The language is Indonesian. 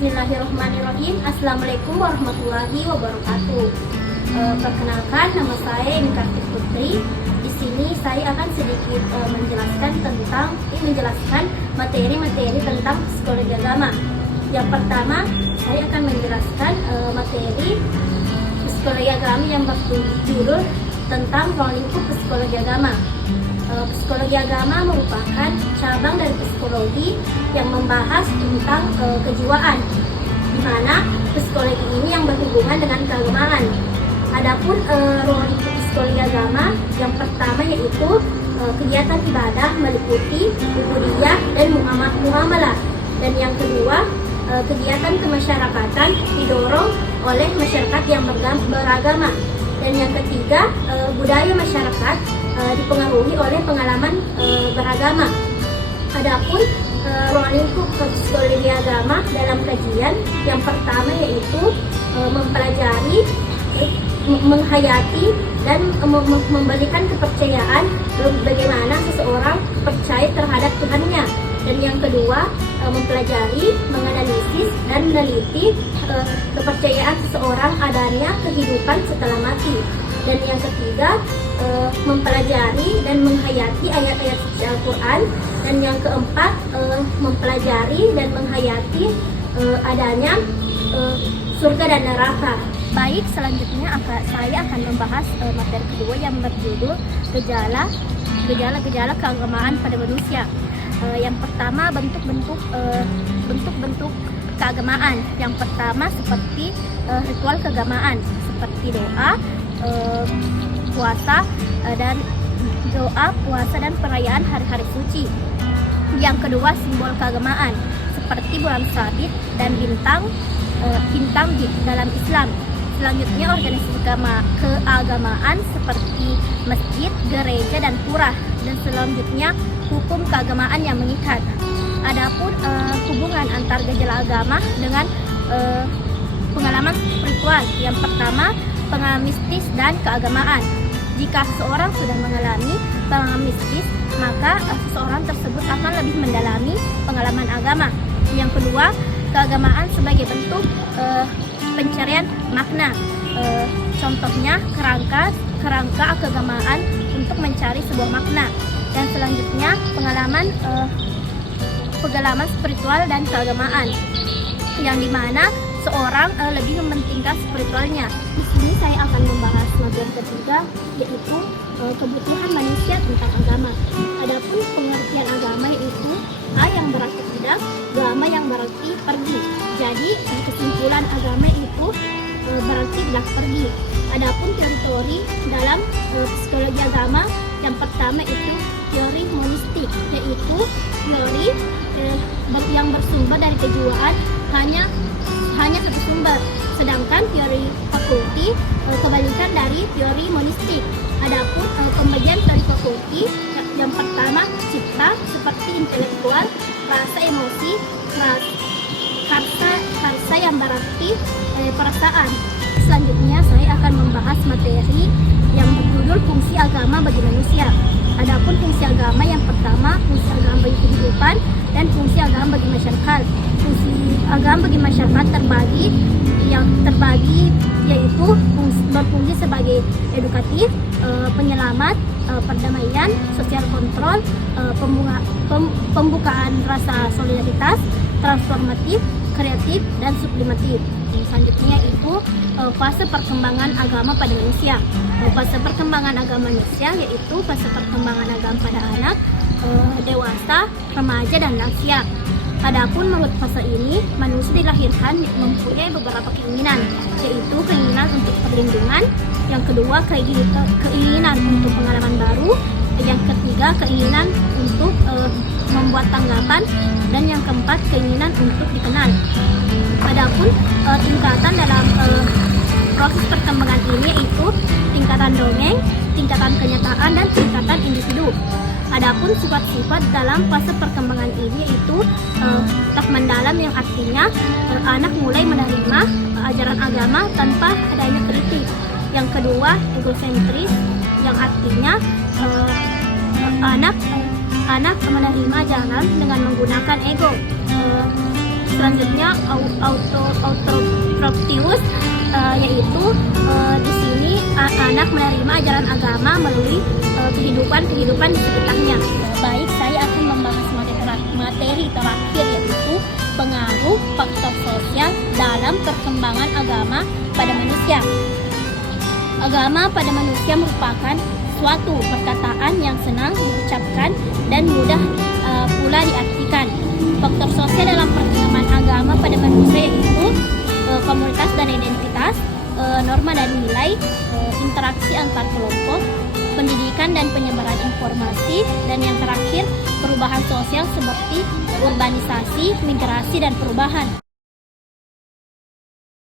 Bismillahirrahmanirrahim. Assalamualaikum warahmatullahi wabarakatuh. Perkenalkan, nama saya Kartik Putri. Di sini saya akan sedikit menjelaskan materi-materi tentang psikologi agama. Yang pertama, saya akan menjelaskan materi psikologi agama yang berjudul tentang ruang lingkup psikologi agama. Psikologi agama merupakan cabang dari psikologi yang membahas tentang kejiwaan, di mana psikologi ini yang berhubungan dengan keagamaan. Adapun ruang lingkup psikologi agama yang pertama yaitu kegiatan ibadah meliputi ubudiyah dan muamalah, dan yang kedua kegiatan kemasyarakatan didorong oleh masyarakat yang beragama, dan yang ketiga budaya masyarakat dipengaruhi oleh pengalaman beragama. Adapun ruang lingkup psikologi agama dalam kajian yang pertama yaitu mempelajari, menghayati, dan memberikan kepercayaan bagaimana seseorang percaya terhadap Tuhannya. Dan yang kedua, mempelajari, menganalisis, dan meneliti kepercayaan seseorang adanya kehidupan setelah mati. Dan yang ketiga, mempelajari dan menghayati ayat-ayat suci Al-Quran. Dan yang keempat, mempelajari dan menghayati adanya surga dan neraka. Baik, selanjutnya saya akan membahas materi kedua yang berjudul gejala-gejala keagamaan pada manusia. Yang pertama, bentuk-bentuk keagamaan. Yang pertama seperti ritual keagamaan seperti doa, puasa dan perayaan hari-hari suci. Yang kedua, simbol keagamaan seperti bulan sabit dan bintang dalam Islam. Selanjutnya, organisasi keagamaan seperti masjid, gereja, dan pura. Dan selanjutnya, hukum keagamaan yang mengikat. Adapun hubungan antar gejala agama dengan pengalaman spiritual. Yang pertama, pengalaman mistis dan keagamaan. Jika seseorang sudah mengalami pengalaman mistis, maka seseorang tersebut akan lebih mendalami pengalaman agama. Yang kedua, keagamaan sebagai bentuk pencarian makna. Contohnya kerangka keagamaan untuk mencari sebuah makna. Dan selanjutnya, pengalaman spiritual dan keagamaan, yang dimana seorang lebih mementingkan spiritualnya. Di sini saya akan membahas materi ketiga, yaitu kebutuhan manusia tentang agama. Adapun pengertian agama yaitu A yang berarti tidak, agama yang berarti pergi. Jadi kesimpulan agama itu berarti tidak pergi. Adapun teori dalam psikologi agama yang pertama itu teori monistik, yaitu teori yang bersumber dari kejiwaan hanya satu sumber. Sedangkan teori fakulti kebalikan dari teori monistik. Adapun pembagian teori fakulti yang pertama cipta seperti intelektual, rasa emosi, karsa yang berarti perasaan. Selanjutnya saya akan membahas materi yang berjudul fungsi agama bagi manusia. Adapun fungsi agama yang pertama, fungsi agama bagi kehidupan dan fungsi agama bagi masyarakat. Fungsi agama bagi masyarakat terbagi yaitu berfungsi sebagai edukatif, penyelamat, perdamaian, sosial kontrol, pembukaan rasa solidaritas, transformatif, kreatif, dan sublimatif. Selanjutnya itu fase perkembangan agama pada manusia. Fase perkembangan agama manusia yaitu fase perkembangan agama pada anak, dewasa, remaja, dan lansia. Adapun menurut fase ini, manusia dilahirkan mempunyai beberapa keinginan, yaitu keinginan untuk perlindungan, yang kedua keinginan untuk pengalaman baru, yang ketiga keinginan untuk membuat tanggapan, dan yang keempat keinginan untuk dikenal. Adapun tingkatan dalam proses perkembangan ini yaitu tingkatan dongeng, tingkatan kenyataan, dan tingkatan individu. Adapun sifat-sifat dalam fase perkembangan ini yaitu tahap mendalam, yang artinya anak mulai menerima ajaran agama tanpa adanya kritik. Yang kedua, egosentris, yang artinya anak menerima ajaran dengan menggunakan ego. Selanjutnya autotropius, yaitu di sini anak menerima ajaran agama melalui kehidupan di sekitarnya. Baik, saya akan membahas materi terakhir, yaitu pengaruh faktor sosial dalam perkembangan agama pada manusia. Agama pada manusia merupakan suatu perkataan yang senang diucapkan dan mudah pula diartikan. Faktor sosial dalam perkembangan agama pada manusia yaitu komunitas dan identitas, norma dan nilai, interaksi antar kelompok, pendidikan dan penyebaran informasi, dan yang terakhir perubahan sosial seperti urbanisasi, migrasi, dan perubahan.